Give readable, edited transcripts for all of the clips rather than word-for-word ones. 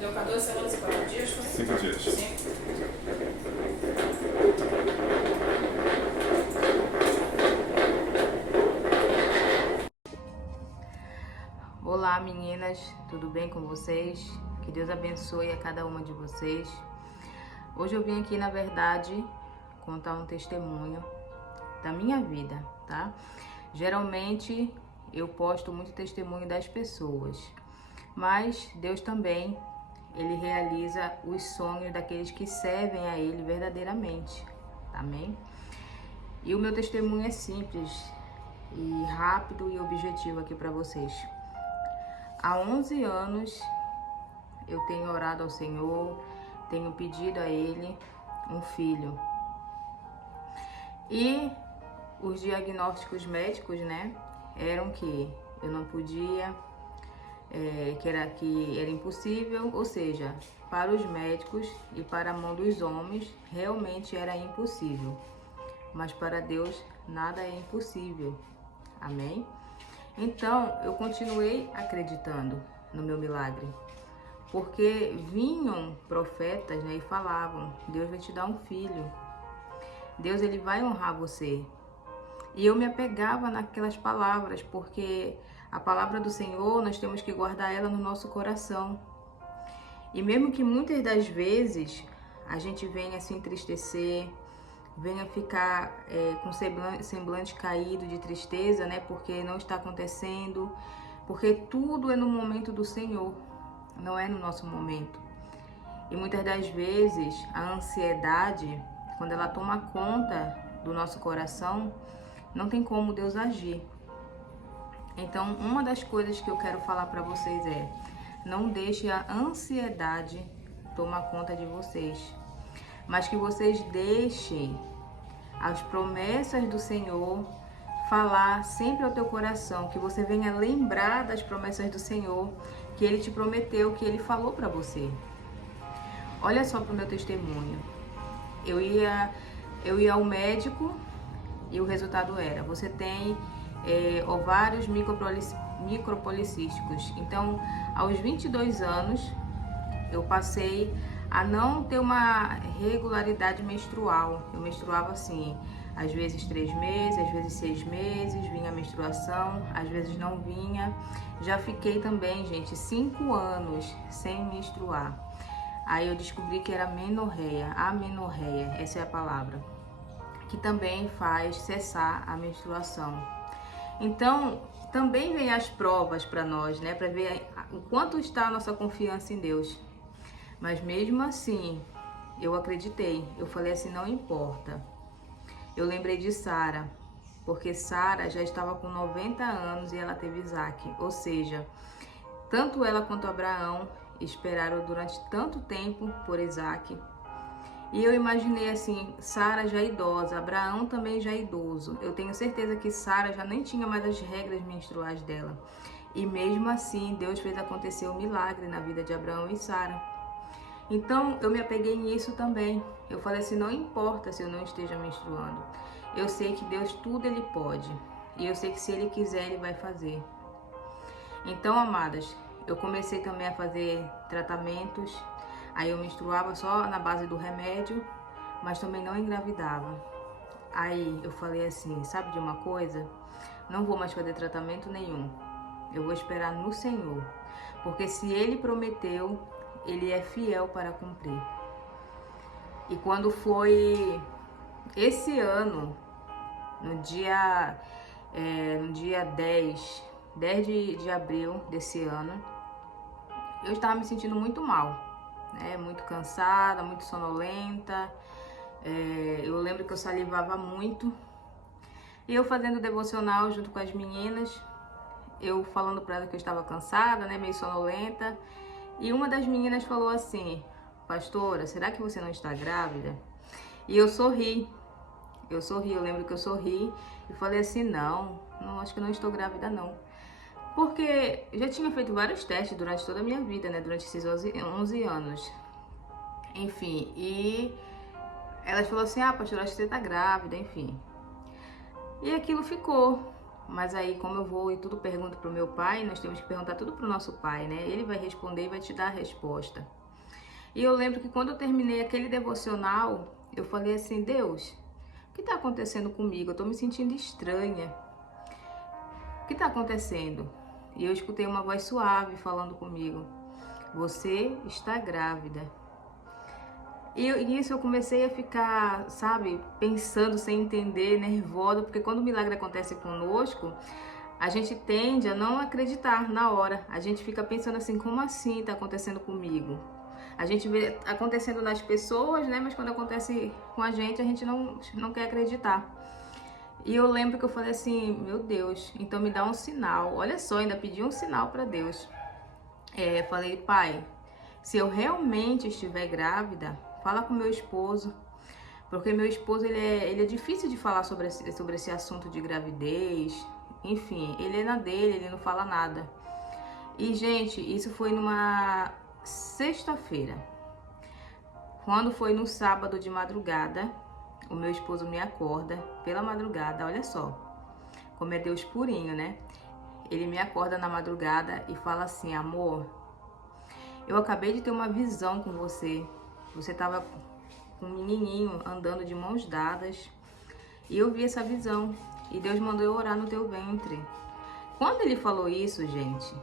Deu 14 semanas e 4 dias? 5 dias. 5. Olá meninas, tudo bem com vocês? Que Deus abençoe a cada uma de vocês. Hoje eu vim aqui, na verdade, contar um testemunho da minha vida, tá? Geralmente eu posto muito testemunho das pessoas, mas Deus também, Ele realiza os sonhos daqueles que servem a Ele verdadeiramente, amém? E o meu testemunho é simples e rápido e objetivo aqui para vocês. Há 11 anos eu tenho orado ao Senhor, tenho pedido a Ele um filho. E os diagnósticos médicos, né, eram que eu não podia, que era impossível, ou seja, para os médicos e para a mão dos homens realmente era impossível. Mas para Deus nada é impossível, amém? Então eu continuei acreditando no meu milagre, porque vinham profetas, né, e falavam: Deus vai te dar um filho, Deus ele vai honrar você. E eu me apegava naquelas palavras, porque a palavra do Senhor, nós temos que guardar ela no nosso coração. E mesmo que muitas das vezes a gente venha se entristecer, venha ficar com semblante caído de tristeza, né? Porque não está acontecendo, porque tudo é no momento do Senhor, não é no nosso momento. E muitas das vezes a ansiedade, quando ela toma conta do nosso coração, não tem como Deus agir. Então, uma das coisas que eu quero falar para vocês é: não deixe a ansiedade tomar conta de vocês, mas que vocês deixem as promessas do Senhor falar sempre ao teu coração, que você venha lembrar das promessas do Senhor, que Ele te prometeu, que Ele falou para você. Olha só para o meu testemunho. Eu ia ao médico e o resultado era: você tem ovários micropolicísticos. Então, aos 22 anos, eu passei a não ter uma regularidade menstrual. Eu menstruava assim, às vezes 3 meses, às vezes 6 meses, vinha a menstruação, às vezes não vinha. Já fiquei também, gente, 5 anos sem menstruar. Aí eu descobri que era amenorreia, essa é a palavra, que também faz cessar a menstruação. Então, também vem as provas para nós, né, para ver o quanto está a nossa confiança em Deus. Mas mesmo assim, eu acreditei. Eu falei assim: não importa. Eu lembrei de Sara, porque Sara já estava com 90 anos e ela teve Isaac. Ou seja, tanto ela quanto Abraão esperaram durante tanto tempo por Isaac. E eu imaginei assim, Sara já idosa, Abraão também já idoso. Eu tenho certeza que Sara já nem tinha mais as regras menstruais dela. E mesmo assim, Deus fez acontecer um milagre na vida de Abraão e Sara. Então, eu me apeguei nisso também. Eu falei assim: não importa se eu não esteja menstruando. Eu sei que Deus tudo Ele pode. E eu sei que se Ele quiser, Ele vai fazer. Então, amadas, eu comecei também a fazer tratamentos. Aí eu menstruava só na base do remédio, mas também não engravidava. Aí eu falei assim: sabe de uma coisa? Não vou mais fazer tratamento nenhum. Eu vou esperar no Senhor. Porque se Ele prometeu, Ele é fiel para cumprir. E quando foi esse ano, no dia 10 de abril desse ano, eu estava me sentindo muito mal, né? Muito cansada, muito sonolenta. Eu lembro que eu salivava muito. E eu fazendo devocional junto com as meninas, eu falando para elas que eu estava cansada, né? Meio sonolenta. E uma das meninas falou assim: pastora, será que você não está grávida? E eu sorri, eu lembro que eu sorri e falei assim: não, acho que não estou grávida não. Porque eu já tinha feito vários testes durante toda a minha vida, né, durante esses 11 anos. Enfim, e elas falaram assim: pastora, acho que você está grávida, enfim. E aquilo ficou. Mas aí, como eu vou e tudo pergunto pro meu pai, nós temos que perguntar tudo pro nosso pai, né? Ele vai responder e vai te dar a resposta. E eu lembro que quando eu terminei aquele devocional, eu falei assim: Deus, o que está acontecendo comigo? Eu estou me sentindo estranha. O que está acontecendo? E eu escutei uma voz suave falando comigo: você está grávida. E nisso eu comecei a ficar, sabe, pensando sem entender, nervosa, porque quando o milagre acontece conosco, a gente tende a não acreditar na hora. A gente fica pensando assim: como assim está acontecendo comigo? A gente vê acontecendo nas pessoas, né? Mas quando acontece com a gente não quer acreditar. E eu lembro que eu falei assim: meu Deus, então me dá um sinal. Olha só, ainda pedi um sinal para Deus. Falei: pai, se eu realmente estiver grávida, fala com meu esposo. Porque meu esposo, ele é difícil de falar sobre esse assunto de gravidez. Enfim, ele é na dele, ele não fala nada. E, gente, isso foi numa sexta-feira. Quando foi no sábado de madrugada, o meu esposo me acorda pela madrugada, olha só, como é Deus purinho, né? Ele me acorda na madrugada e fala assim: amor, eu acabei de ter uma visão com você. Você tava com um menininho andando de mãos dadas e eu vi essa visão e Deus mandou eu orar no teu ventre. Quando ele falou isso, gente,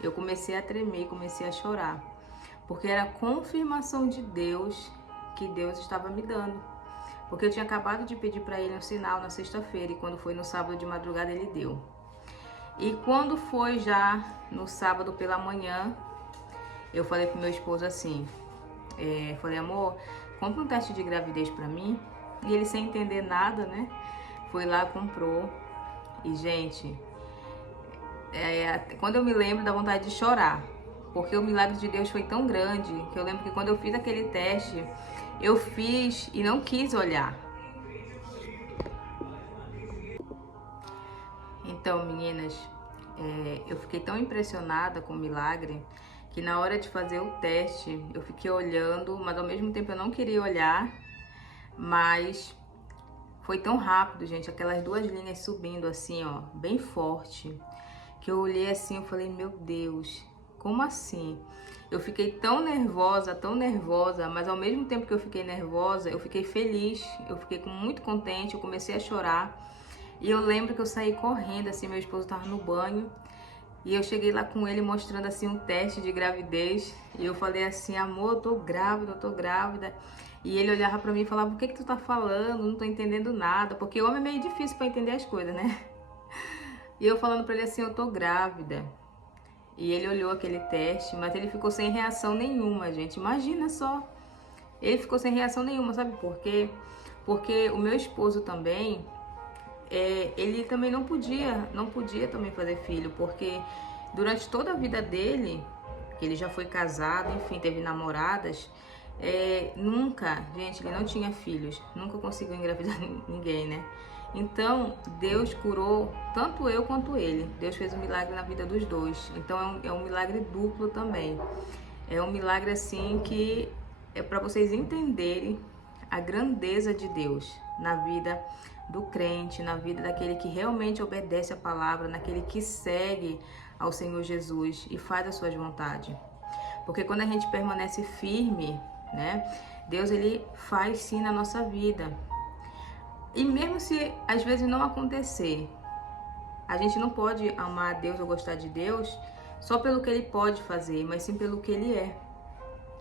eu comecei a tremer, comecei a chorar, porque era a confirmação de Deus que Deus estava me dando. Porque eu tinha acabado de pedir para ele um sinal na sexta-feira e quando foi no sábado de madrugada ele deu. E quando foi já no sábado pela manhã, eu falei pro meu esposo assim, falei: amor, compra um teste de gravidez para mim. E ele, sem entender nada, né, foi lá, comprou. E, gente, quando eu me lembro, dá vontade de chorar, porque o milagre de Deus foi tão grande que eu lembro que quando eu fiz aquele teste, eu fiz e não quis olhar. Então, meninas, eu fiquei tão impressionada com o milagre que na hora de fazer o teste eu fiquei olhando, mas ao mesmo tempo eu não queria olhar. Mas foi tão rápido, gente, aquelas duas linhas subindo assim, ó, bem forte, que eu olhei assim, eu falei: meu Deus, como assim? Eu fiquei tão nervosa, mas ao mesmo tempo que eu fiquei nervosa, eu fiquei feliz, eu fiquei muito contente, eu comecei a chorar. E eu lembro que eu saí correndo, assim, meu esposo estava no banho, e eu cheguei lá com ele mostrando assim um teste de gravidez, e eu falei assim: amor, eu tô grávida. E ele olhava pra mim e falava: o que tu tá falando? Não tô entendendo nada, porque homem é meio difícil pra entender as coisas, né? E eu falando pra ele assim: eu tô grávida. E ele olhou aquele teste, mas ele ficou sem reação nenhuma, gente. Imagina só. Ele ficou sem reação nenhuma, sabe por quê? Porque o meu esposo também, ele também não podia também fazer filho, porque durante toda a vida dele, ele já foi casado, enfim, teve namoradas, nunca, gente, ele não tinha filhos, nunca conseguiu engravidar ninguém, né? Então, Deus curou tanto eu quanto ele. Deus fez um milagre na vida dos dois. Então, é um milagre duplo também. É um milagre, assim, que é para vocês entenderem a grandeza de Deus na vida do crente, na vida daquele que realmente obedece a palavra, naquele que segue ao Senhor Jesus e faz as suas vontades. Porque quando a gente permanece firme, né, Deus, ele faz sim na nossa vida. E mesmo se às vezes não acontecer, a gente não pode amar a Deus ou gostar de Deus só pelo que ele pode fazer, mas sim pelo que ele é.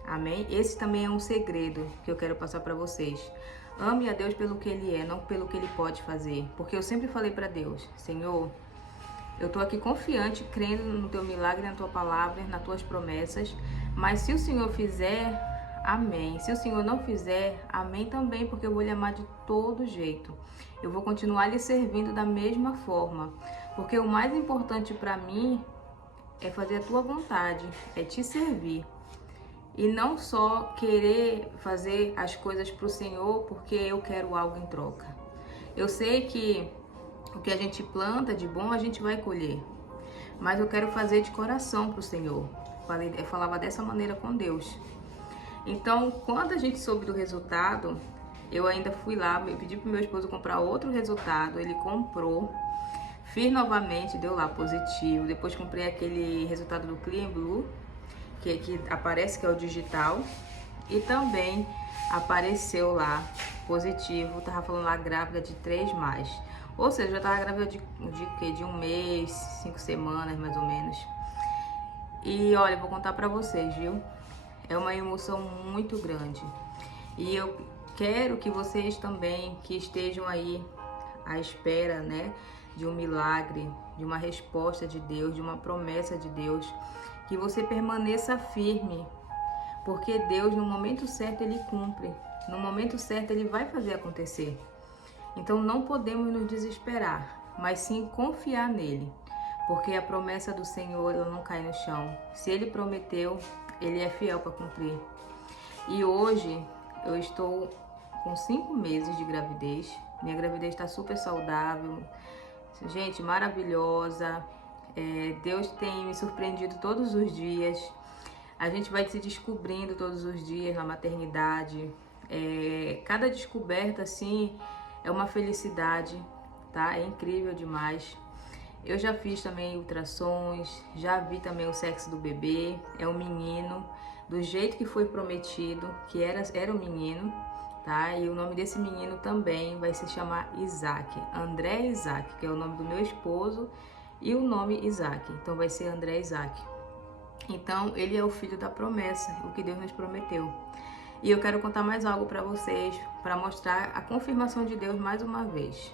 Amém? Esse também é um segredo que eu quero passar para vocês. Ame a Deus pelo que ele é, não pelo que ele pode fazer. Porque eu sempre falei para Deus: Senhor, eu tô aqui confiante, crendo no teu milagre, na tua palavra, nas tuas promessas. Mas se o Senhor fizer, amém. Se o Senhor não fizer, amém também, porque eu vou lhe amar de todo jeito. Eu vou continuar lhe servindo da mesma forma. Porque o mais importante para mim é fazer a tua vontade, é te servir. E não só querer fazer as coisas para o Senhor porque eu quero algo em troca. Eu sei que o que a gente planta de bom a gente vai colher. Mas eu quero fazer de coração para o Senhor. Eu falava dessa maneira com Deus. Então, quando a gente soube do resultado, eu ainda fui lá, eu pedi para o meu esposo comprar outro resultado. Ele comprou. Fiz novamente, deu lá positivo. Depois comprei aquele resultado do Clean Blue, que aparece que é o digital. E também apareceu lá positivo, tava falando lá grávida de 3 mais. Ou seja, eu tava grávida de quê? De 1 mês, 5 semanas mais ou menos. E olha, eu vou contar pra vocês, viu? É uma emoção muito grande. E eu quero que vocês também, que estejam aí à espera, né, de um milagre, de uma resposta de Deus, de uma promessa de Deus, que você permaneça firme, porque Deus, no momento certo, Ele cumpre. No momento certo, Ele vai fazer acontecer. Então, não podemos nos desesperar, mas sim confiar nele, porque a promessa do Senhor ela não cai no chão. Se Ele prometeu, Ele é fiel para cumprir. E hoje, eu estou com 5 meses de gravidez. Minha gravidez está super saudável. Gente, maravilhosa. Deus tem me surpreendido todos os dias. A gente vai se descobrindo todos os dias na maternidade. Cada descoberta, assim, é uma felicidade, tá? É incrível demais. Eu já fiz também ultrassons, já vi também o sexo do bebê. É um menino, do jeito que foi prometido, que era um menino, tá? E o nome desse menino também vai se chamar Isaac, André Isaac, que é o nome do meu esposo, e o nome Isaac. Então vai ser André Isaac. Então, ele é o filho da promessa, o que Deus nos prometeu. E eu quero contar mais algo para vocês, para mostrar a confirmação de Deus mais uma vez.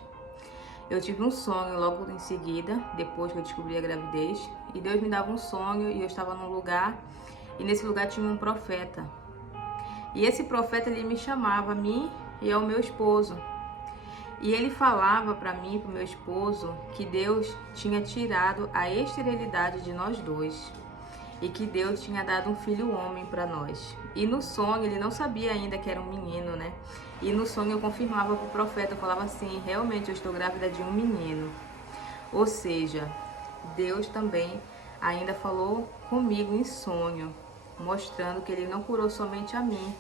Eu tive um sonho logo em seguida, depois que eu descobri a gravidez, e Deus me dava um sonho e eu estava num lugar, e nesse lugar tinha um profeta. E esse profeta, ele me chamava, a mim e ao meu esposo. E ele falava para mim, para o meu esposo, que Deus tinha tirado a esterilidade de nós dois. E que Deus tinha dado um filho homem para nós. E no sonho, ele não sabia ainda que era um menino, né? E no sonho eu confirmava para o profeta, eu falava assim, realmente eu estou grávida de um menino. Ou seja, Deus também ainda falou comigo em sonho, mostrando que ele não curou somente a mim,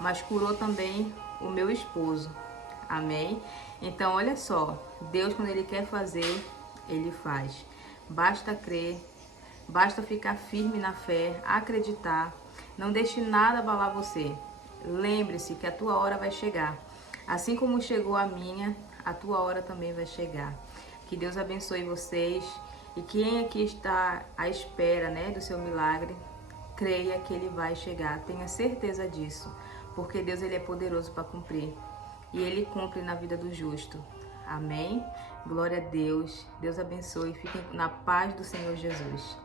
mas curou também o meu esposo. Amém? Então, olha só, Deus, quando ele quer fazer, ele faz. Basta crer. Basta ficar firme na fé, acreditar, não deixe nada abalar você. Lembre-se que a tua hora vai chegar. Assim como chegou a minha, a tua hora também vai chegar. Que Deus abençoe vocês e quem aqui está à espera, né, do seu milagre, creia que ele vai chegar. Tenha certeza disso, porque Deus ele é poderoso para cumprir e ele cumpre na vida do justo. Amém? Glória a Deus. Deus abençoe. Fiquem na paz do Senhor Jesus.